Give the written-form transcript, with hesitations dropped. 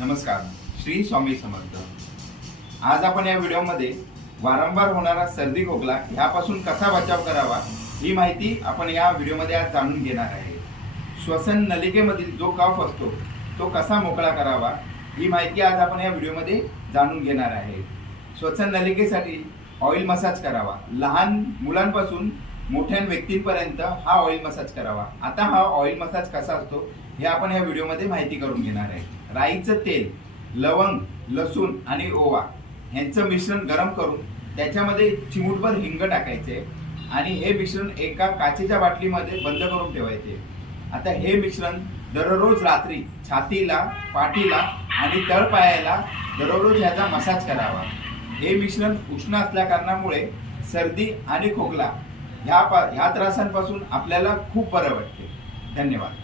नमस्कार, श्री स्वामी समर्थ। आज आपण या व्हिडिओमध्ये वारंवार होणारा सर्दी खोकला ह्यापासून कसा बचाव करावा ही माहिती आपण या व्हिडिओमध्ये आज जाणून घेणार आहे। श्वसन नलिकेमधील जो कफ असतो तो कसा मोकळा करावा ही माहिती आज आपण या व्हिडिओमध्ये जाणून घेणार आहे। श्वसन नलिकेसाठी ऑइल मसाज करावा। लहान मुलांपासून मोठ्या व्यक्तींपर्यंत हा ऑइल मसाज करावा। आता हा ऑइल मसाज कसा असतो हे आपण या व्हिडिओमध्ये माहिती करून घेणार आहे। राईचं तेल, लवंग, लसूण आणि ओवा यांचं मिश्रण गरम करून त्याच्यामध्ये चिमूटभर हिंग टाकायचे आणि हे मिश्रण एका काचेच्या बाटलीमध्ये बंद करून ठेवायचे। आता हे मिश्रण दररोज रात्री छातीला, पाठीला आणि तळपायाला दररोज ह्याचा मसाज करावा। हे मिश्रण उष्ण असल्या कारणामुळे सर्दी आणि खोकला ह्या त्रासांपासून आपल्याला खूप बरं वाटते। धन्यवाद।